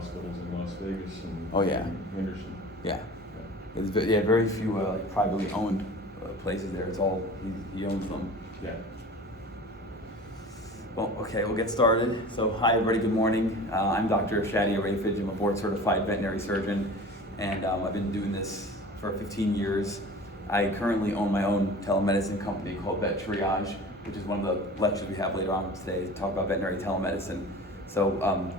hospitals in Las Vegas and Oh, yeah. Henderson. Yeah. There's very few like privately owned places there. It's all, he owns them. Yeah. Well, okay, we'll get started. So, hi everybody, good morning. I'm Dr. Shadia Rafij. I'm a board certified veterinary surgeon, and I've been doing this for 15 years. I currently own my own telemedicine company called Vet Triage, which is one of the lectures we have later on today to talk about veterinary telemedicine. So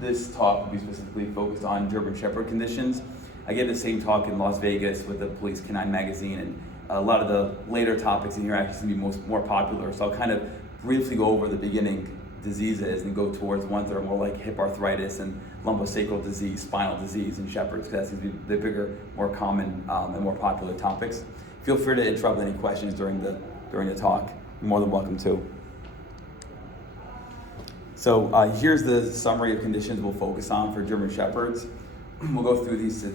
this talk will be specifically focused on German Shepherd conditions. I gave the same talk in Las Vegas with the Police Canine magazine, and a lot of the later topics in here actually going to be more popular. So I'll kind of briefly go over the beginning diseases and go towards ones that are more like hip arthritis and lumbosacral disease, spinal disease in shepherds, because that seems to be the bigger, more common and more popular topics. Feel free to interrupt any questions during the talk. You're more than welcome to. So here's the summary of conditions we'll focus on for German Shepherds. We'll go through these to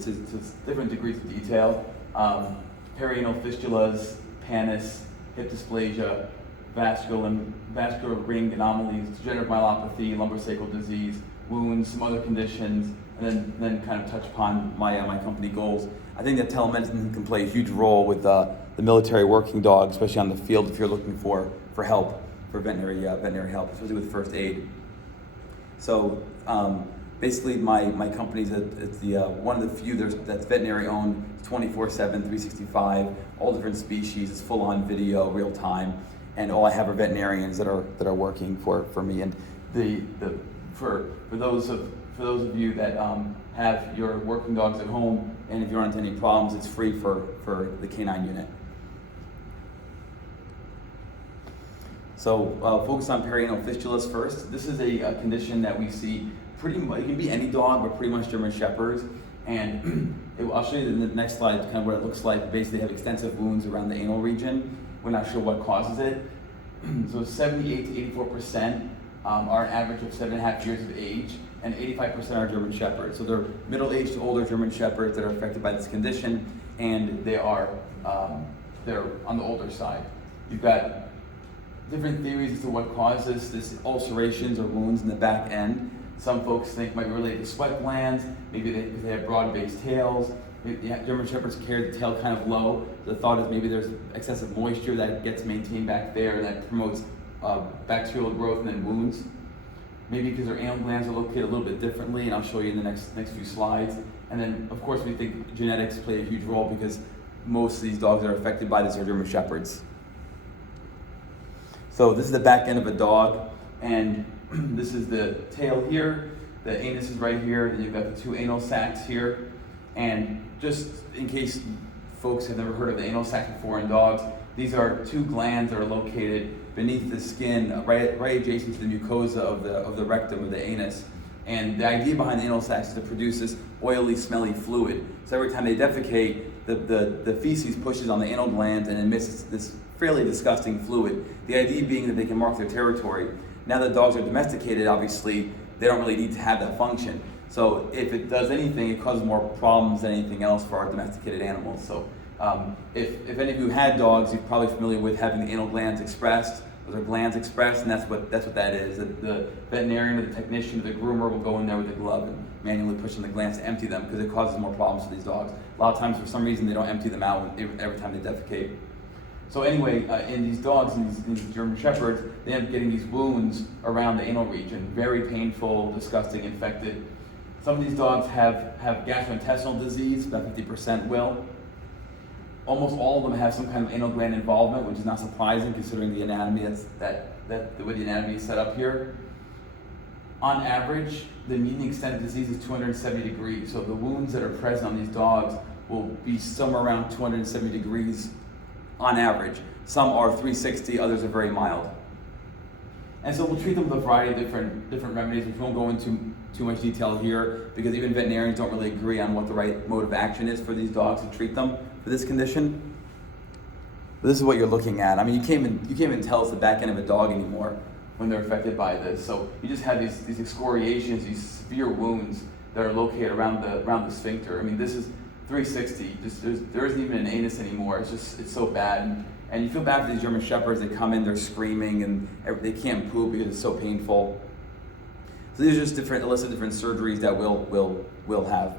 different degrees of detail. Perianal fistulas, PANNUS, hip dysplasia, vascular ring anomalies, degenerative myelopathy, lumbosacral disease, wounds, some other conditions, and then kind of touch upon my company goals. I think that telemedicine can play a huge role with the military working dog, especially on the field if you're looking for help, for veterinary help, especially with first aid. So basically my company's it's the one of the few that's veterinary owned, 24/7, 365, all different species. It's full on video, real time, and all I have are veterinarians that are working for me. And for those of you that have your working dogs at home, and if you run into any problems, it's free for the canine unit. So focus on perianal fistulas first. This is a condition that we see pretty much, it can be any dog, but pretty much German Shepherds. And I'll show you in the next slide kind of what it looks like. Basically, they have extensive wounds around the anal region. We're not sure what causes it. So 78 to 84% are an average of 7.5 years of age, and 85% are German Shepherds. So they're middle-aged to older German Shepherds that are affected by this condition, and they're on the older side. You've got different theories as to what causes this ulcerations or wounds in the back end. Some folks think might be related to sweat glands, maybe they have broad-based tails. German Shepherds carry the tail kind of low. The thought is maybe there's excessive moisture that gets maintained back there and that promotes bacterial growth and then wounds. Maybe because their anal glands are located a little bit differently, and I'll show you in the next few slides. And then, of course, we think genetics play a huge role because most of these dogs that are affected by this are German Shepherds. So this is the back end of a dog, and this is the tail here, the anus is right here, and you've got the two anal sacs here. And just in case folks have never heard of the anal sac before in dogs, these are two glands that are located beneath the skin, right adjacent to the mucosa of the rectum, of the anus. And the idea behind the anal sacs is to produce this oily, smelly fluid. So every time they defecate, the feces pushes on the anal glands and emits this fairly disgusting fluid. The idea being that they can mark their territory. Now that dogs are domesticated, obviously, they don't really need to have that function. So if it does anything, it causes more problems than anything else for our domesticated animals. So if any of you had dogs, you're probably familiar with having the anal glands expressed. Those are glands expressed, and that's what that is. The veterinarian or the technician or the groomer will go in there with a glove and manually push on the glands to empty them because it causes more problems for these dogs. A lot of times, for some reason, they don't empty them out every time they defecate. So anyway, in these dogs, in these German Shepherds, they end up getting these wounds around the anal region. Very painful, disgusting, infected. Some of these dogs have gastrointestinal disease, about 50% will. Almost all of them have some kind of anal gland involvement, which is not surprising considering the anatomy the way the anatomy is set up here. On average, the median extent of disease is 270 degrees. So the wounds that are present on these dogs will be somewhere around 270 degrees on average. Some are 360, others are very mild. And so we'll treat them with a variety of different remedies, which won't go into too much detail here because even veterinarians don't really agree on what the right mode of action is for these dogs to treat them for this condition. But this is what you're looking at. I mean, you can't even tell it's the back end of a dog anymore when they're affected by this. So you just have these excoriations, these severe wounds that are located around the sphincter. I mean, this is 360. There isn't even an anus anymore. It's so bad. And you feel bad for these German Shepherds. They come in, they're screaming, and they can't poop because it's so painful. So these are just a list of different surgeries that we'll have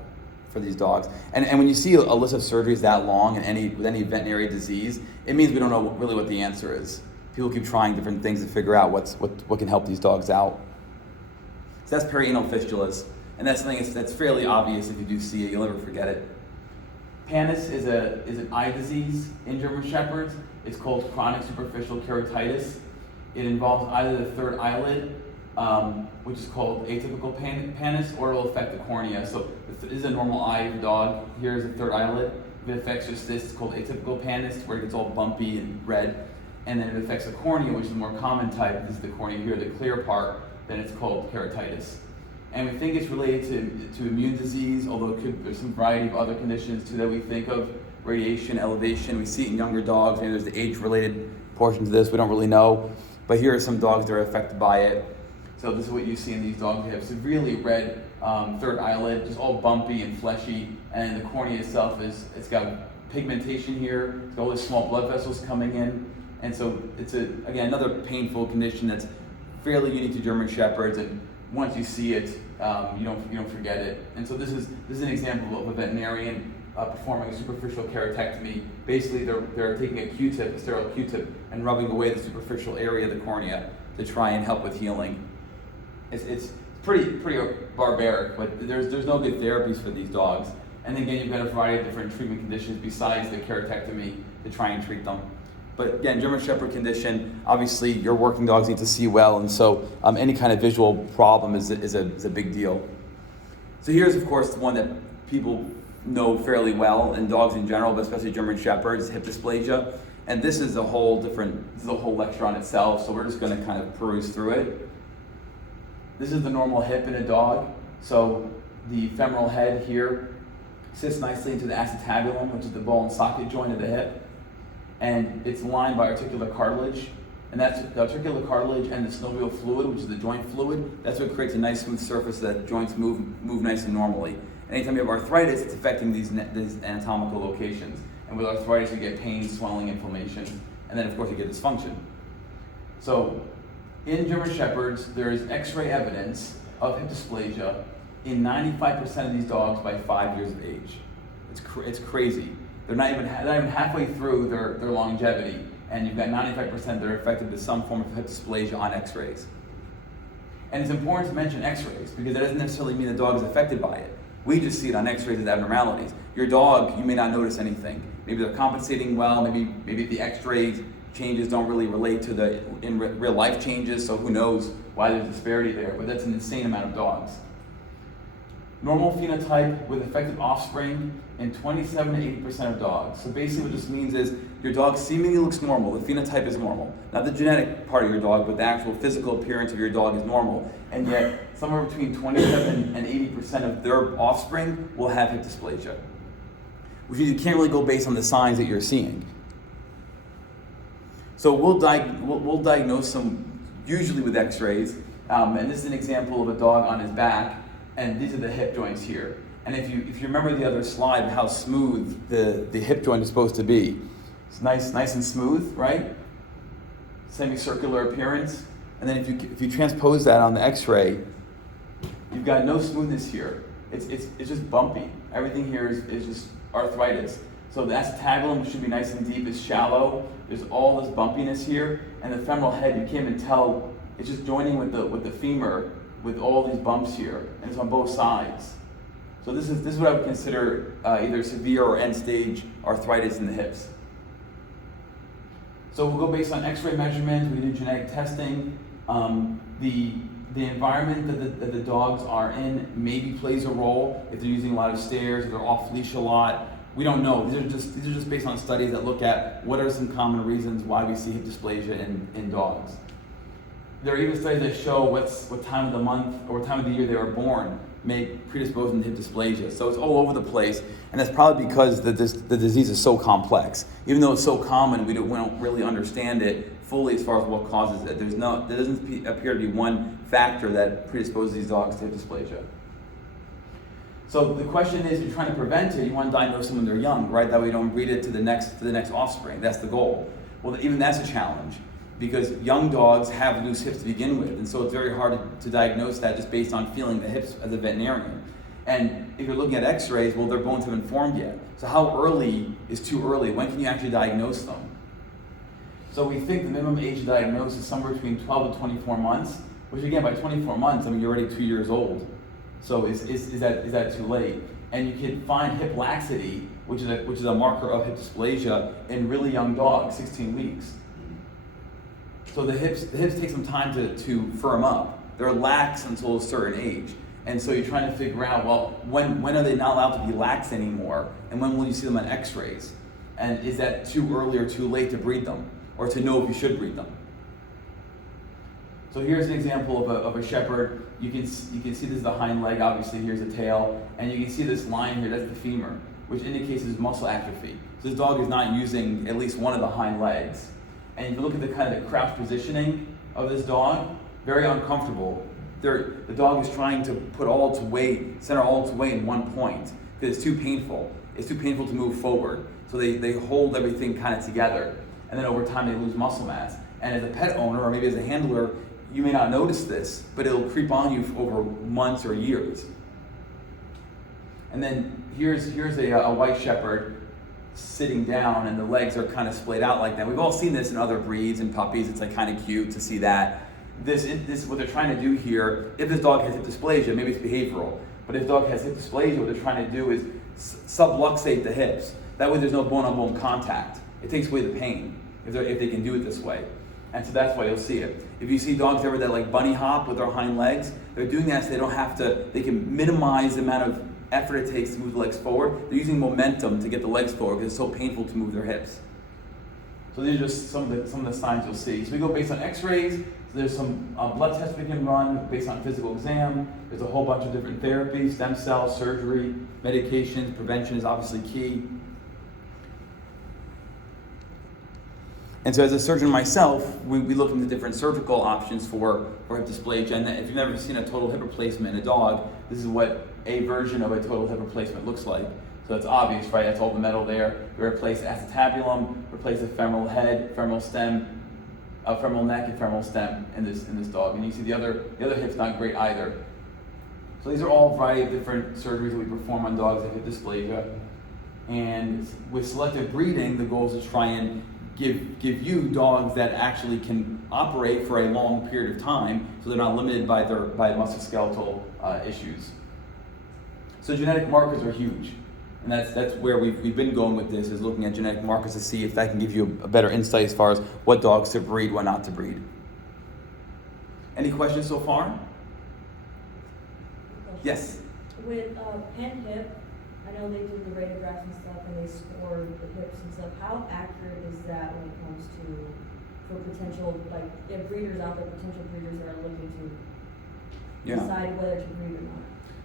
for these dogs. And when you see a list of surgeries that long with any veterinary disease, it means we don't know really what the answer is. People keep trying different things to figure out what can help these dogs out. So that's perianal fistulas, and that's something that's fairly obvious. If you do see it, you'll never forget it. PANNUS is an eye disease in German Shepherds. It's called chronic superficial keratitis. It involves either the third eyelid, which is called atypical PANNUS, or it will affect the cornea. So this is a normal eye of the dog. Here's the third eyelid. If it affects just this, it's called atypical PANNUS, where it gets all bumpy and red. And then if it affects the cornea, which is the more common type, this is the cornea here, the clear part, then it's called keratitis. And we think it's related to immune disease, although there's some variety of other conditions too that we think of. Radiation, elevation, we see it in younger dogs. Maybe there's the age-related portion to this, we don't really know. But here are some dogs that are affected by it. So this is what you see in these dogs. They have severely red third eyelid, just all bumpy and fleshy, and the cornea itself it's got pigmentation here, it's got all these small blood vessels coming in, and so it's again another painful condition that's fairly unique to German Shepherds, and once you see it, you don't forget it. And so this is an example of a veterinarian performing a superficial keratectomy. Basically, they're taking a Q-tip, a sterile Q-tip, and rubbing away the superficial area of the cornea to try and help with healing. It's pretty barbaric, but there's no good therapies for these dogs. And again, you've got a variety of different treatment conditions besides the keratectomy to try and treat them. But again, German Shepherd condition, obviously your working dogs need to see well, and so any kind of visual problem is a big deal. So here's, of course, the one that people know fairly well, and dogs in general, but especially German Shepherds, hip dysplasia. And this is a whole lecture on itself, so we're just going to kind of peruse through it. This is the normal hip in a dog. So the femoral head here sits nicely into the acetabulum, which is the ball and socket joint of the hip. And it's lined by articular cartilage. And that's the articular cartilage and the synovial fluid, which is the joint fluid. That's what creates a nice smooth surface so that joints move nice and normally. Anytime you have arthritis, it's affecting these anatomical locations. And with arthritis, you get pain, swelling, inflammation, and then of course you get dysfunction. So in German Shepherds, there is X-ray evidence of hip dysplasia in 95% of these dogs by 5 years of age. It's crazy. They're not even halfway through their longevity, and you've got 95% that are affected with some form of hip dysplasia on X-rays. And it's important to mention X-rays because that doesn't necessarily mean the dog is affected by it. We just see it on X-rays as abnormalities. Your dog, you may not notice anything. Maybe they're compensating well. Maybe the X-ray changes don't really relate to the real life changes. So who knows why there's disparity there? But that's an insane amount of dogs. Normal phenotype with affected offspring in 27 to 80% of dogs. So basically, what this means is your dog seemingly looks normal. The phenotype is normal, not the genetic part of your dog, but the actual physical appearance of your dog is normal. And yet, somewhere between 27 and 80% of their offspring will have hip dysplasia, which means you can't really go based on the signs that you're seeing. So we'll diagnose them usually with X-rays, and this is an example of a dog on his back, and these are the hip joints here. And if you remember the other slide, how smooth the hip joint is supposed to be. It's nice and smooth, right? Semicircular appearance. And then if you transpose that on the X-ray, you've got no smoothness here. It's just bumpy. Everything here is just arthritis. So the acetabulum, which should be nice and deep, is shallow. There's all this bumpiness here, and the femoral head, you can't even tell. It's just joining with the femur, with all these bumps here, and it's on both sides. So this is what I would consider either severe or end-stage arthritis in the hips. So we'll go based on X-ray measurements. We do genetic testing. The environment that the dogs are in maybe plays a role. If they're using a lot of stairs, if they're off leash a lot, we don't know. These are just based on studies that look at what are some common reasons why we see hip dysplasia in dogs. There are even studies that show what time of the month or what time of the year they were born may predispose them to hip dysplasia. So it's all over the place, and that's probably because the disease is so complex. Even though it's so common, we don't really understand it fully as far as what causes it. There doesn't appear to be one factor that predisposes these dogs to hip dysplasia. So the question is, you're trying to prevent it, you want to diagnose them when they're young, right? That way you don't breed it to the next offspring. That's the goal. Well, even that's a challenge. because young dogs have loose hips to begin with, and so it's very hard to diagnose that just based on feeling the hips as a veterinarian. And if you're looking at x-rays, well, their bones haven't formed yet. So how early is too early? When can you actually diagnose them? So we think the minimum age to diagnose is somewhere between 12 and 24 months, which again, by 24 months, I mean, you're already 2 years old. So is that too late? And you can find hip laxity, which is a marker of hip dysplasia, in really young dogs, 16 weeks. So the hips take some time to firm up. They're lax until a certain age. And so you're trying to figure out, well, when are they not allowed to be lax anymore? And when will you see them on x-rays? And is that too early or too late to breed them? Or to know if you should breed them? So here's an example of a shepherd. You can see this is the hind leg, obviously here's the tail. And you can see this line here, that's the femur, which indicates his muscle atrophy. So this dog is not using at least one of the hind legs. And if you look at the kind of the crouch positioning of this dog, very uncomfortable. The dog is trying to put all its weight, center all its weight in one point, because it's too painful. It's too painful to move forward. So they hold everything kind of together. And then over time they lose muscle mass. And as a pet owner, or maybe as a handler, you may not notice this, but it'll creep on you over months or years. And then here's a white shepherd sitting down, and the legs are kind of splayed out like that. We've all seen this in other breeds and puppies. It's like kind of cute to see that. This what they're trying to do here. If this dog has hip dysplasia, maybe it's behavioral. But if this dog has hip dysplasia, what they're trying to do is subluxate the hips. That way, there's no bone-on-bone contact. It takes away the pain if they can do it this way. And so that's why you'll see it. If you see dogs ever that like bunny hop with their hind legs, they're doing that so they don't have to. They can minimize the amount of effort it takes to move the legs forward. They're using momentum to get the legs forward because it's so painful to move their hips. So these are just some of the signs you'll see. So we go based on x-rays. So there's some blood tests we can run based on physical exam. There's a whole bunch of different therapies, stem cells, surgery, medications, prevention is obviously key. And so as a surgeon myself, we look into different surgical options for hip dysplasia. And if you've never seen a total hip replacement in a dog, this is what a version of a total hip replacement looks like. So it's obvious, right? That's all the metal there. We replace acetabulum, replace the femoral head, femoral stem, femoral neck, and femoral stem in this dog. And you see the other hip's not great either. So these are all a variety of different surgeries that we perform on dogs that have hip dysplasia. And with selective breeding, the goal is to try and give you dogs that actually can operate for a long period of time, so they're not limited by musculoskeletal issues. So genetic markers are huge. And that's where we've been going with this, is looking at genetic markers to see if that can give you a better insight as far as what dogs to breed, what not to breed. Any questions so far? Yes? With pen hip, I know they do the radiographs and stuff and they score the hips and stuff. How accurate is that when it comes to, for potential, like if breeders out there, potential breeders are looking to decide whether to breed or not?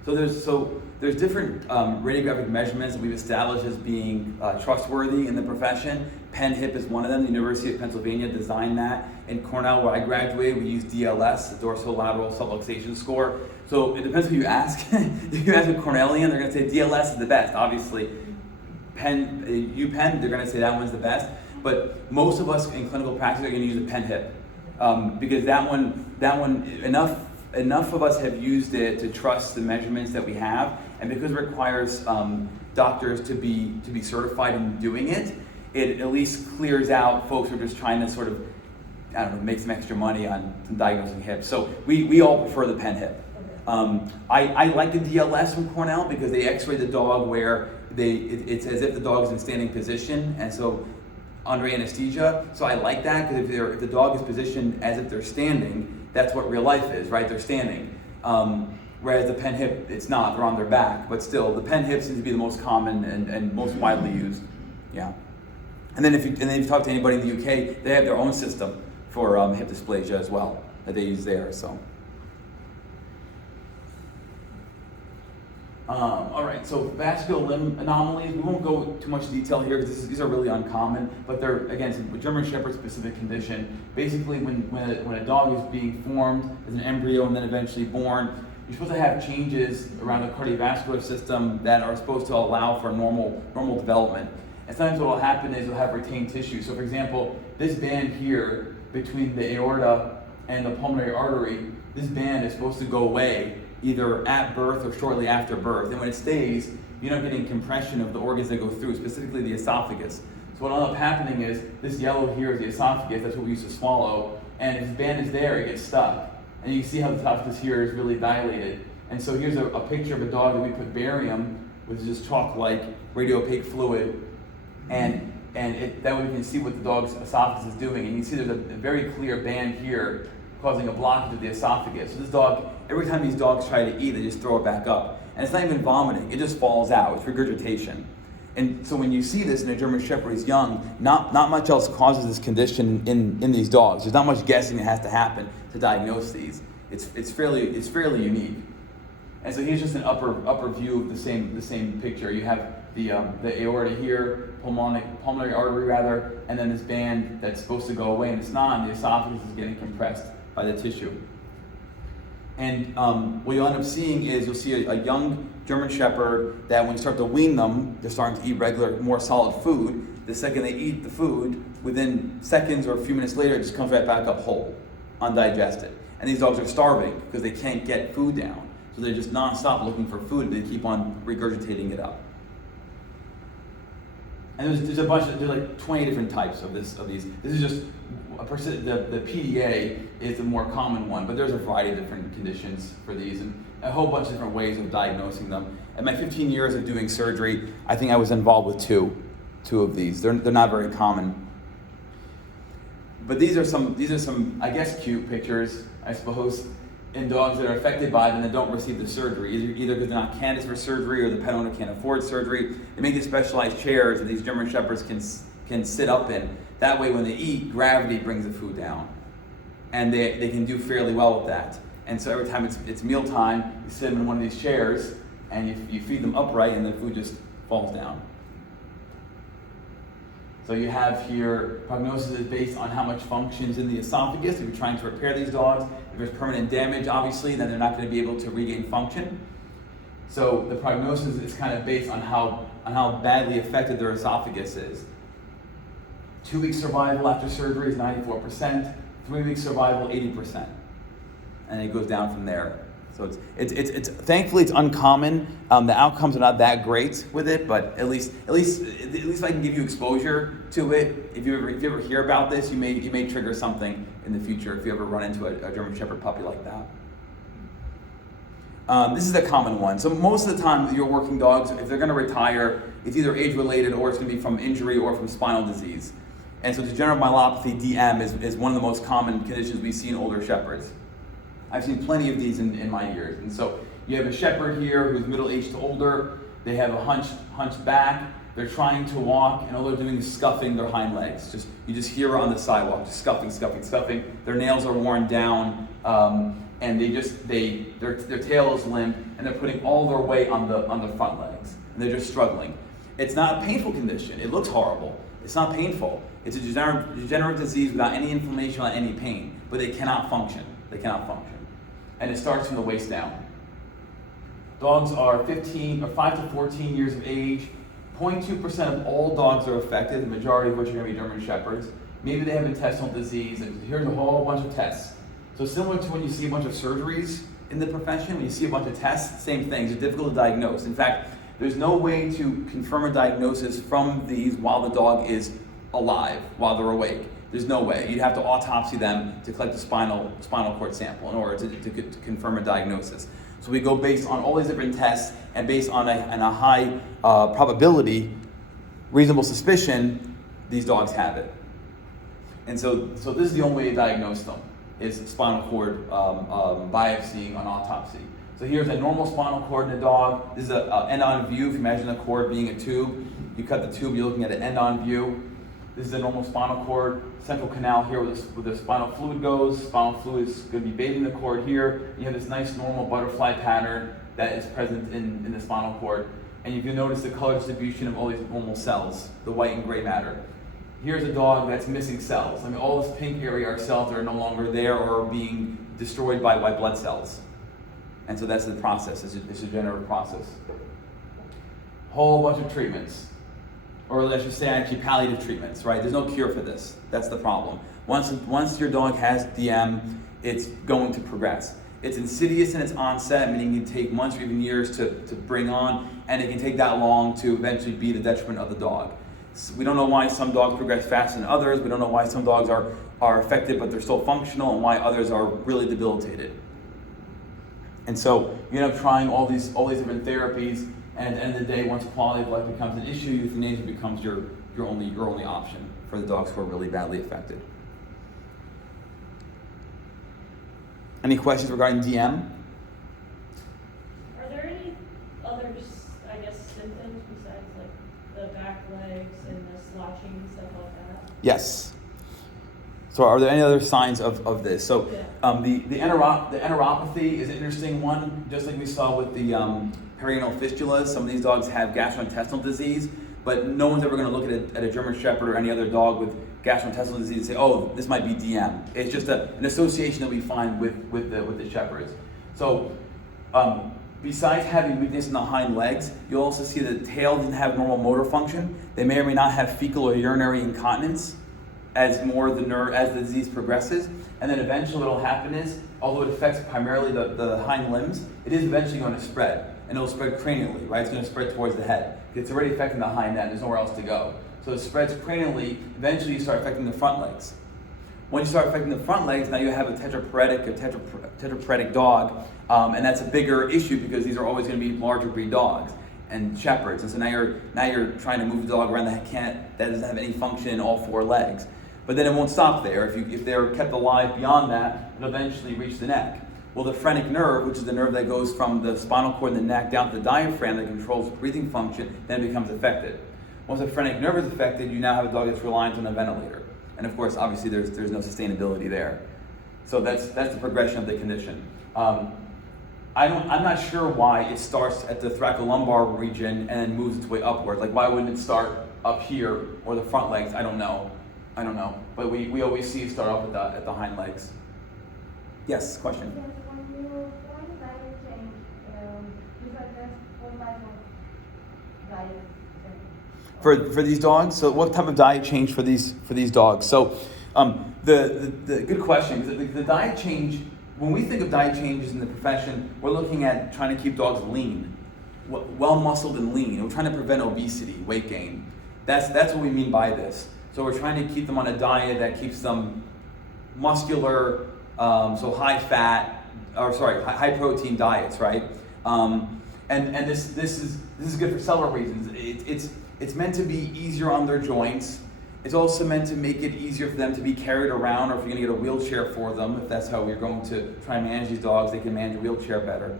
So there's different radiographic measurements that we've established as being trustworthy in the profession. Pen hip is one of them. The University of Pennsylvania designed that. In Cornell, where I graduated, we use DLS, the dorsolateral subluxation score. So it depends who you ask. If you ask a Cornellian, they're going to say DLS is the best. Obviously, UPenn, they're going to say that one's the best. But most of us in clinical practice are going to use a pen hip because that one enough of us have used it to trust the measurements that we have, and because it requires doctors to be certified in doing it, it at least clears out folks who are just trying to sort of, I don't know, make some extra money on diagnosing hips. So we all prefer the pen hip. I like the DLS from Cornell because they x-ray the dog where it's as if the dog is in standing position, and so under anesthesia. So I like that because if the dog is positioned as if they're standing, that's what real life is, right? They're standing. Whereas the pen hip, it's not, they're on their back. But still, the pen hip seems to be the most common and most widely used. Yeah. And then if you talk to anybody in the UK, they have their own system for hip dysplasia as well that they use there. So. All right, so vascular limb anomalies, we won't go too much detail here because these are really uncommon, but they're, again, a German Shepherd specific condition. Basically, when a dog is being formed as an embryo and then eventually born, you're supposed to have changes around the cardiovascular system that are supposed to allow for normal development. And sometimes what will happen is you'll have retained tissue. So for example, this band here between the aorta and the pulmonary artery, this band is supposed to go away either at birth or shortly after birth. And when it stays, you're not getting compression of the organs that go through, specifically the esophagus. So what will end up happening is, this yellow here is the esophagus, that's what we used to swallow, and if this band is there, it gets stuck. And you can see how the esophagus here is really dilated. And so here's a picture of a dog that we put barium, which is just chalk-like radiopaque fluid, and that way we can see what the dog's esophagus is doing. And you can see there's a very clear band here causing a blockage of the esophagus. So this dog, every time these dogs try to eat, they just throw it back up. And it's not even vomiting, it just falls out, it's regurgitation. And so when you see this in a German Shepherd who's young, not much else causes this condition in these dogs. There's not much guessing that has to happen to diagnose these. It's fairly unique. And so here's just an upper view of the same picture. You have the aorta here, pulmonary artery rather, and then this band that's supposed to go away, and it's not, and the esophagus is getting compressed by the tissue. And what you'll end up seeing is you'll see a young German Shepherd that when you start to wean them, they're starting to eat regular, more solid food. The second they eat the food, within seconds or a few minutes later, it just comes right back up whole, undigested. And these dogs are starving because they can't get food down. So they're just nonstop looking for food, and they keep on regurgitating it up. And there's there's like 20 different types of these. This is just the PDA is the more common one, but there's a variety of different conditions for these and a whole bunch of different ways of diagnosing them. In my 15 years of doing surgery, I think I was involved with two of these. They're not very common. But these are some I guess cute pictures, I suppose, in dogs that are affected by them that don't receive the surgery, either because they're not candidates for surgery or the pet owner can't afford surgery. They make these specialized chairs that these German Shepherds can sit up in. That way when they eat, gravity brings the food down. And they can do fairly well with that. And so every time it's mealtime, you sit them in one of these chairs and you feed them upright and the food just falls down. So you have here, prognosis is based on how much functions in the esophagus. If you're trying to repair these dogs, if there's permanent damage, obviously, then they're not going to be able to regain function. So the prognosis is kind of based on how badly affected their esophagus is. 2 week survival after surgery is 94%, 3 week survival 80%. And it goes down from there. So it's thankfully it's uncommon. The outcomes are not that great with it, but at least if I can give you exposure to it, if you ever hear about this, you may trigger something in the future if you ever run into a German Shepherd puppy like that. This is a common one. So most of the time, your working dogs, if they're going to retire, it's either age-related or it's going to be from injury or from spinal disease. And so degenerative myelopathy, DM, is one of the most common conditions we see in older Shepherds. I've seen plenty of these in my years. And so you have a Shepherd here who's middle-aged to older. They have a hunched back. They're trying to walk, and all they're doing is scuffing their hind legs. You just hear her on the sidewalk, just scuffing. Their nails are worn down, and their tail is limp, and they're putting all their weight on the front legs, and they're just struggling. It's not a painful condition. It looks horrible. It's not painful. It's a degenerative disease without any inflammation or any pain, but they cannot function. And it starts from the waist down. Dogs are 5 to 14 years of age. 0.2% of all dogs are affected, the majority of which are going to be German Shepherds. Maybe they have intestinal disease, and here's a whole bunch of tests. So similar to when you see a bunch of surgeries in the profession, when you see a bunch of tests, same things, it's difficult to diagnose. In fact, there's no way to confirm a diagnosis from these while the dog is alive, while they're awake. There's no way. You'd have to autopsy them to collect a spinal cord sample in order to confirm a diagnosis. So we go based on all these different tests and based on a high probability, reasonable suspicion, these dogs have it. And so this is the only way to diagnose them, is spinal cord biopsying on autopsy. So here's a normal spinal cord in a dog. This is an end-on view. If you imagine a cord being a tube, you cut the tube, you're looking at an end-on view. This is a normal spinal cord, central canal here where the spinal fluid goes. Spinal fluid is going to be bathing the cord here. You have this nice normal butterfly pattern that is present in the spinal cord. And you can notice the color distribution of all these normal cells, the white and gray matter. Here's a dog that's missing cells. I mean, all this pink area are cells that are no longer there or are being destroyed by white blood cells. And so that's the process. It's a degenerative process. Whole bunch of treatments. or I should say actually palliative treatments, right? There's no cure for this. That's the problem. Once your dog has DM, it's going to progress. It's insidious in its onset, meaning it can take months or even years to bring on, and it can take that long to eventually be the detriment of the dog. So we don't know why some dogs progress faster than others. We don't know why some dogs are affected but they're still functional, and why others are really debilitated. And so you end up trying all these different therapies, and at the end of the day, once quality of life becomes an issue, euthanasia becomes your only option for the dogs who are really badly affected. Any questions regarding DM? Are there any other, I guess, symptoms besides like the back legs and the slouching and stuff like that? Yes. So are there any other signs of this? So the enteropathy is an interesting one, just like we saw with the perianal fistulas. Some of these dogs have gastrointestinal disease, but no one's ever going to look at a German Shepherd or any other dog with gastrointestinal disease and say, oh, this might be DM. It's just an association that we find with the Shepherds. So besides having weakness in the hind legs, you'll also see that the tail doesn't have normal motor function. They may or may not have fecal or urinary incontinence as the disease progresses. And then eventually what will happen is, although it affects primarily the hind limbs, it is eventually going to spread. And it'll spread cranially, right? It's going to spread towards the head. It's already affecting the hind end. There's nowhere else to go. So it spreads cranially. Eventually you start affecting the front legs. When you start affecting the front legs, now you have a tetraparetic dog. And that's a bigger issue because these are always going to be larger breed dogs and shepherds. And so now you're trying to move the dog around that doesn't have any function in all four legs. But then it won't stop there. If they're kept alive beyond that, it'll eventually reach the neck. Well, the phrenic nerve, which is the nerve that goes from the spinal cord and the neck down to the diaphragm that controls breathing function, then becomes affected. Once the phrenic nerve is affected, you now have a dog that's reliant on a ventilator. And of course, obviously, there's no sustainability there. So that's the progression of the condition. I'm not sure why it starts at the thoracolumbar region and then moves its way upward. Like, why wouldn't it start up here or the front legs? I don't know. But we always see it start off at the hind legs. Yes, question? Yes, when you find diet change, you suggest what type of diet change? For these dogs? So what type of diet change for these dogs? So the good question is the diet change, when we think of diet changes in the profession, we're looking at trying to keep dogs lean, well-muscled and lean. We're trying to prevent obesity, weight gain. That's what we mean by this. So we're trying to keep them on a diet that keeps them muscular, so high protein diets, right? And this is good for several reasons. It's meant to be easier on their joints. It's also meant to make it easier for them to be carried around, or if you're going to get a wheelchair for them, if that's how you're going to try and manage these dogs, they can manage a wheelchair better.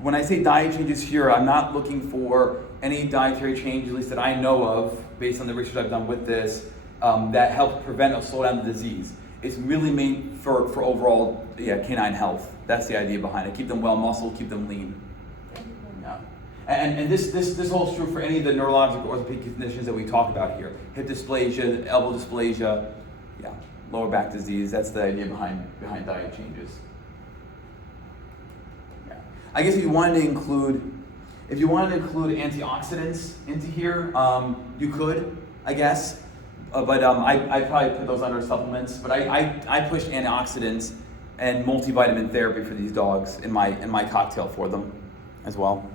When I say diet changes here, I'm not looking for any dietary change, at least that I know of, based on the research I've done with this, that help prevent or slow down the disease. It's really made for overall canine health. That's the idea behind it. Keep them well muscled, keep them lean. Yeah. And this holds true for any of the neurological orthopedic conditions that we talk about here. Hip dysplasia, elbow dysplasia, lower back disease. That's the idea behind diet changes. Yeah. I guess if you wanted to include antioxidants into here, you could, I guess. But I probably put those under supplements. But I pushed antioxidants and multivitamin therapy for these dogs in my cocktail for them as well.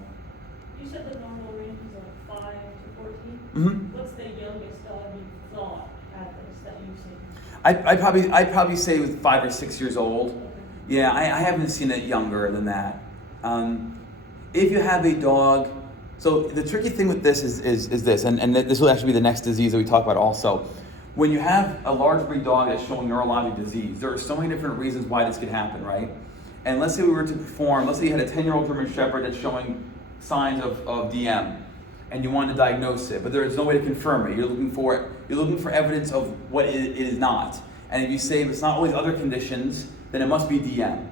You said the normal range is like 5 to 14? Mm-hmm. What's the youngest dog you thought at this that you've seen? I'd probably say it was 5 or 6 years old. Yeah, I haven't seen it younger than that. If you have a dog, so the tricky thing with this is this, and this will actually be the next disease that we talk about also. When you have a large breed dog that's showing neurologic disease, there are so many different reasons why this could happen, right? And let's say we were to let's say you had a 10-year-old German Shepherd that's showing signs of DM, and you want to diagnose it, but there is no way to confirm it. You're looking for evidence of what it is not. And if you say if it's not always other conditions, then it must be DM.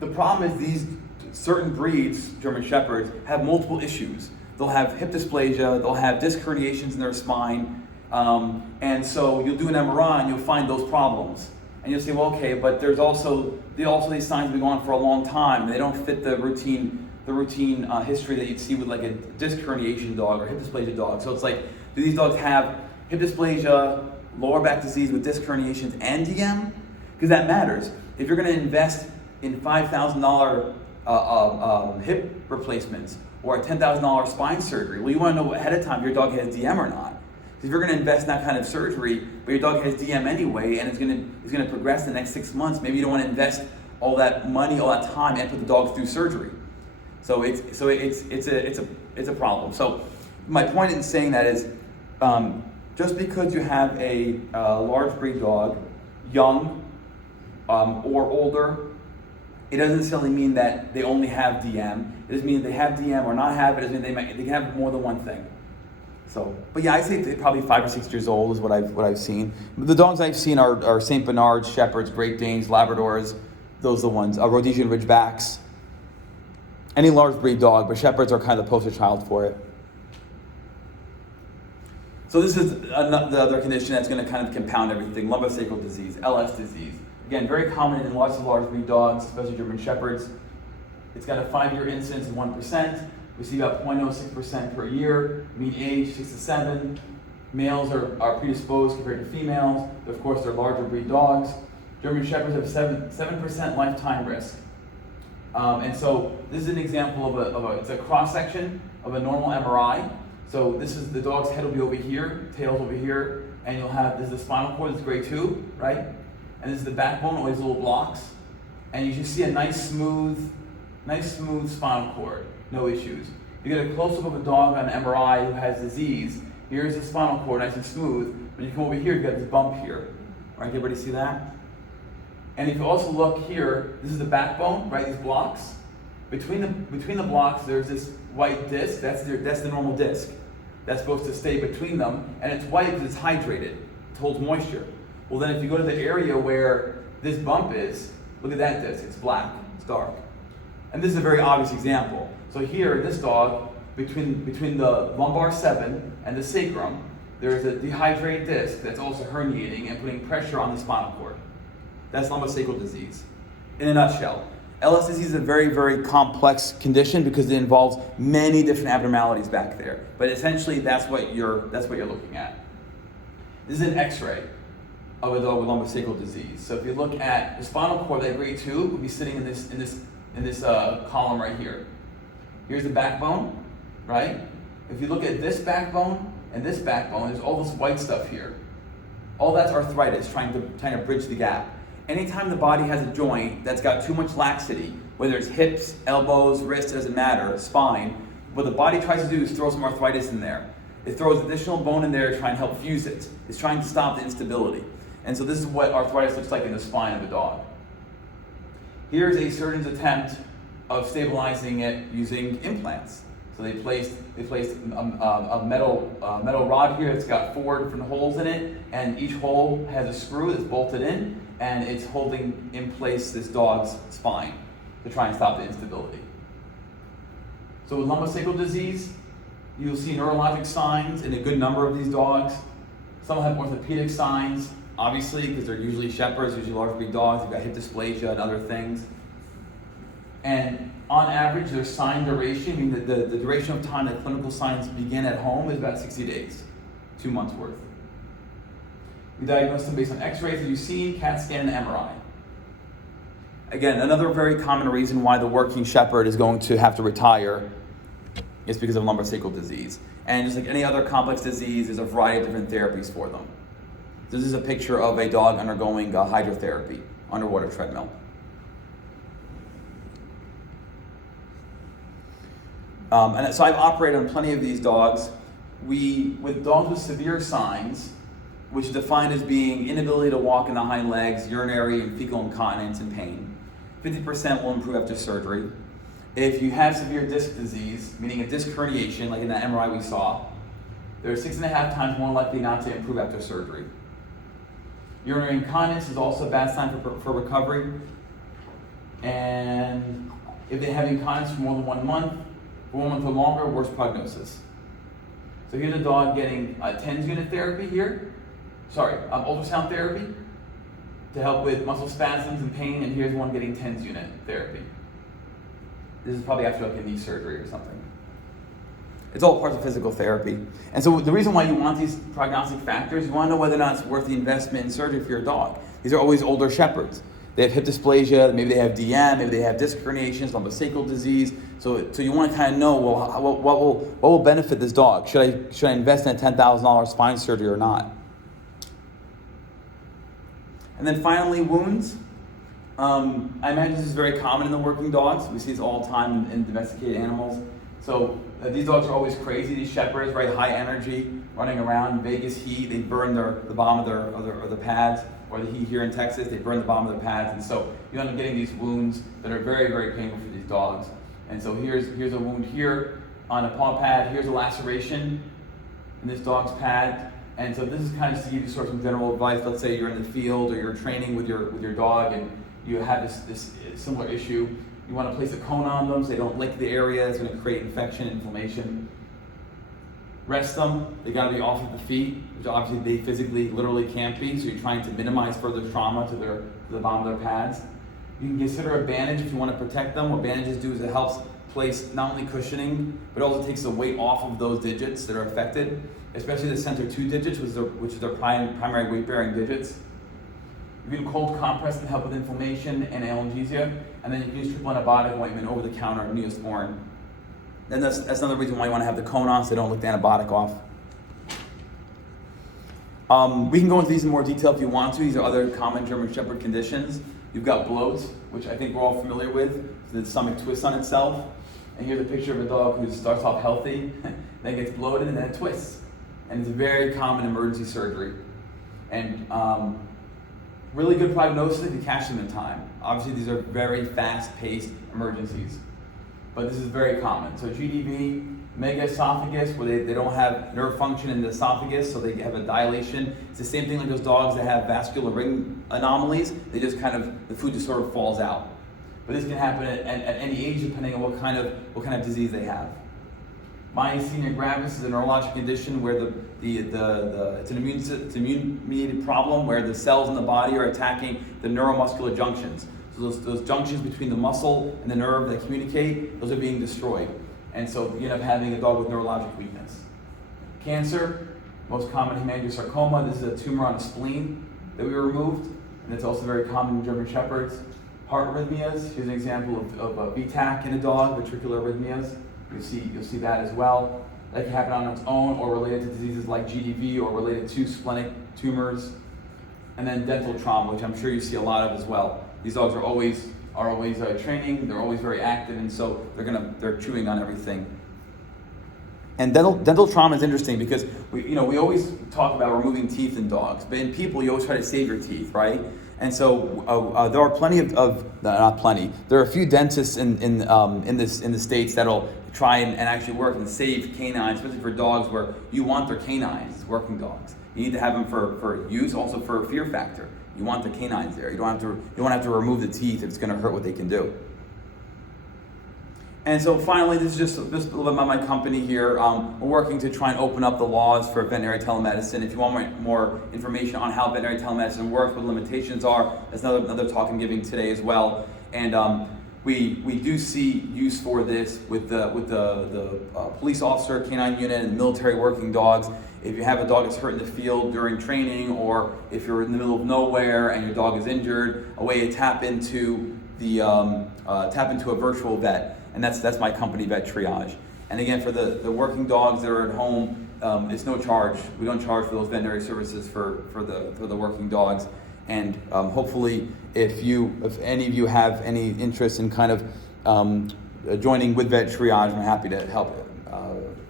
The problem is these certain breeds, German Shepherds, have multiple issues. They'll have hip dysplasia, they'll have disc herniations in their spine, and so you'll do an MRI and you'll find those problems. And you'll say, well, okay, but there's also these signs have been going on for a long time. They don't fit the routine history that you'd see with like a disc herniation dog or hip dysplasia dog. So it's like, do these dogs have hip dysplasia, lower back disease with disc herniations and DM? Because that matters. If you're going to invest in $5,000 hip replacements or a $10,000 spine surgery, well, you want to know ahead of time if your dog has DM or not. If you're going to invest in that kind of surgery, but your dog has DM anyway, and it's going to progress the next 6 months, maybe you don't want to invest all that money, all that time, and put the dog through surgery. So it's a problem. So my point in saying that is, just because you have a large breed dog, young or older, it doesn't necessarily mean that they only have DM. It doesn't mean they have DM or not have it. It doesn't mean they can have more than one thing. So, but yeah, I'd say they're probably 5 or 6 years old is what I've seen. The dogs I've seen are Saint Bernards, Shepherds, Great Danes, Labradors. Those are the ones. Rhodesian Ridgebacks. Any large breed dog, but Shepherds are kind of the poster child for it. So this is the other condition that's going to kind of compound everything: lumbosacral disease, LS disease. Again, very common in lots of large breed dogs, especially German Shepherds. It's got a 5-year incidence of 1%. We see about 0.06% per year. Mean age, 6 to 7. Males are predisposed compared to females. But of course, they're larger breed dogs. German Shepherds have 7% lifetime risk. And so this is an example of it's a cross-section of a normal MRI. So this is the dog's head will be over here, tail's over here, and you'll have, this is the spinal cord, this is gray tube, right? And this is the backbone, all these little blocks. And you just see a nice smooth spinal cord, no issues. You get a close-up of a dog on MRI who has disease. Here's the spinal cord, nice and smooth. When you come over here, you got this bump here. All right, everybody see that? And if you also look here, this is the backbone, right? These blocks. Between the blocks, there's this white disc. That's the normal disc. That's supposed to stay between them, and it's white because it's hydrated. It holds moisture. Well, then if you go to the area where this bump is, look at that disc. It's black. It's dark. And this is a very obvious example. So here, this dog, between the lumbar 7 and the sacrum, there's a dehydrated disc that's also herniating and putting pressure on the spinal cord. That's lumbosacral disease, in a nutshell. LS disease is a very, very complex condition because it involves many different abnormalities back there. But essentially, that's what you're looking at. This is an X-ray of a dog with lumbosacral disease. So if you look at the spinal cord, that gray tube would be sitting in this column right here. Here's the backbone, right? If you look at this backbone and this backbone, there's all this white stuff here. All that's arthritis, trying to bridge the gap. Anytime the body has a joint that's got too much laxity, whether it's hips, elbows, wrists, doesn't matter, spine, what the body tries to do is throw some arthritis in there. It throws additional bone in there to try and help fuse it. It's trying to stop the instability. And so this is what arthritis looks like in the spine of a dog. Here's a surgeon's attempt of stabilizing it using implants. So they placed a metal rod here. It's got 4 different holes in it, and each hole has a screw that's bolted in, and it's holding in place this dog's spine to try and stop the instability. So with lumbosacral disease, you'll see neurologic signs in a good number of these dogs. Some will have orthopedic signs, obviously, because they're usually Shepherds, usually large breed dogs. You've got hip dysplasia and other things. And on average, their sign duration, meaning the duration of time that clinical signs begin at home, is about 60 days, 2 months worth. We diagnose them based on x-rays that you've seen, CAT scan, and MRI. Again, another very common reason why the working Shepherd is going to have to retire is because of lumbosacral disease. And just like any other complex disease, there's a variety of different therapies for them. This is a picture of a dog undergoing hydrotherapy, underwater treadmill. And so I've operated on plenty of these dogs. With dogs with severe signs, which is defined as being inability to walk in the hind legs, urinary and fecal incontinence and pain, 50% will improve after surgery. If you have severe disc disease, meaning a disc herniation, like in that MRI we saw, they're 6.5 times more likely not to improve after surgery. Urinary incontinence is also a bad sign for recovery. And if they have incontinence for more than 1 month, for 1 month or longer, worse prognosis. So here's a dog getting TENS unit therapy here. Ultrasound therapy. to help with muscle spasms and pain, and here's one getting TENS unit therapy. This is probably after like a knee surgery or something. It's all parts of physical therapy. And so the reason why you want these prognostic factors, you want to know whether or not it's worth the investment in surgery for your dog. These are always older shepherds. They have hip dysplasia, maybe they have DM, maybe they have disc herniations, lumbosacral disease. So you want to kind of know, well, what will benefit this dog? Should I invest in a $10,000 spine surgery or not? And then finally, wounds. I imagine this is very common in the working dogs. We see this all the time in domesticated animals. So these dogs are always crazy. These shepherds, very high energy, running around, Vegas heat. They burn the bottom of their pads, or the heat here in Texas, they burn the bottom of their pads. And so you end up getting these wounds that are very, very painful for these dogs. And so here's a wound here on a paw pad. Here's a laceration in this dog's pad. And so this is kind of just to give you sort of some general advice. Let's say you're in the field or you're training with your dog and you have this similar issue. You want to place a cone on them so they don't lick the area. It's going to create infection, inflammation. Rest them. They got to be off of the feet, which obviously they physically, literally can't be. So you're trying to minimize further trauma to the bottom of their pads. You can consider a bandage if you want to protect them. What bandages do is it helps place not only cushioning, but also takes the weight off of those digits that are affected, especially the center 2 digits, which is their primary weight-bearing digits. You can cold compress to help with inflammation and analgesia, and then you can use triple antibiotic ointment over the counter, Neosporin. Then that's another reason why you want to have the cone on so they don't lick the antibiotic off. We can go into these in more detail if you want to. These are other common German Shepherd conditions. You've got bloat, which I think we're all familiar with. The stomach twists on itself. And here's a picture of a dog who starts off healthy, then gets bloated, and then it twists. And it's a very common emergency surgery. And really good prognosis if you catch them in time. Obviously, these are very fast-paced emergencies, but this is very common. So GDV, megaesophagus, where they don't have nerve function in the esophagus, so they have a dilation. It's the same thing like those dogs that have vascular ring anomalies. They just the food just sort of falls out. But this can happen at any age depending on what kind of disease they have. Myasthenia gravis is a neurologic condition where it's an immune-mediated problem where the cells in the body are attacking the neuromuscular junctions. So those junctions between the muscle and the nerve that communicate, those are being destroyed. And so you end up having a dog with neurologic weakness. Cancer, most common hemangiosarcoma. This is a tumor on the spleen that we removed, and it's also very common in German Shepherds. Heart arrhythmias, here's an example of a VTAC in a dog, ventricular arrhythmias. You'll see that as well. That can happen on its own or related to diseases like GDV or related to splenic tumors. And then dental trauma, which I'm sure you see a lot of as well. These dogs are always training, they're always very active, and so they're chewing on everything. And dental trauma is interesting because we always talk about removing teeth in dogs, but in people you always try to save your teeth, right? And so there are plenty not plenty. There are a few dentists in the States that'll try and actually work and save canines, especially for dogs where you want their canines as working dogs. You need to have them for use, also for a fear factor. You want the canines there. You don't have to remove the teeth if it's going to hurt what they can do. And so finally, this is just a little bit about my company here. We're working to try and open up the laws for veterinary telemedicine. If you want more information on how veterinary telemedicine works, what the limitations are, that's another talk I'm giving today as well. And we do see use for this with the police officer, canine unit, and military working dogs. If you have a dog that's hurt in the field during training, or if you're in the middle of nowhere and your dog is injured, a way to tap into a virtual vet. And that's my company, Vet Triage. And again, for the working dogs that are at home, it's no charge. We don't charge for those veterinary services for the working dogs. And hopefully, if any of you have any interest in kind of joining with Vet Triage, I'm happy to help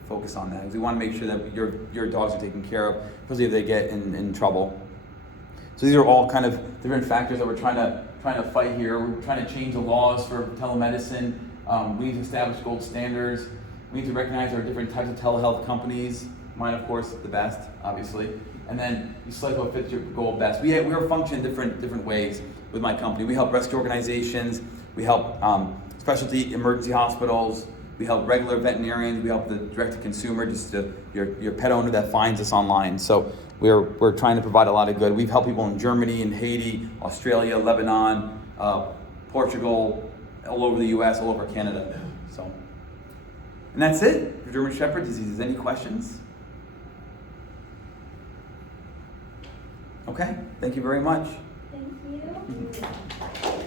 focus on that. Because we want to make sure that your dogs are taken care of, especially if they get in trouble. So these are all kind of different factors that we're trying to fight here. We're trying to change the laws for telemedicine. We need to establish gold standards. We need to recognize there are different types of telehealth companies. Mine, of course, the best, obviously. And then you select what fits your goal best. We are functioning different ways with my company. We help rescue organizations. We help specialty emergency hospitals. We help regular veterinarians. We help the direct-to-consumer, just your pet owner that finds us online. So we're trying to provide a lot of good. We've helped people in Germany, in Haiti, Australia, Lebanon, Portugal, all over the U.S., all over Canada. So, and that's it for German Shepherd diseases. Any questions? Okay, thank you very much. Thank you.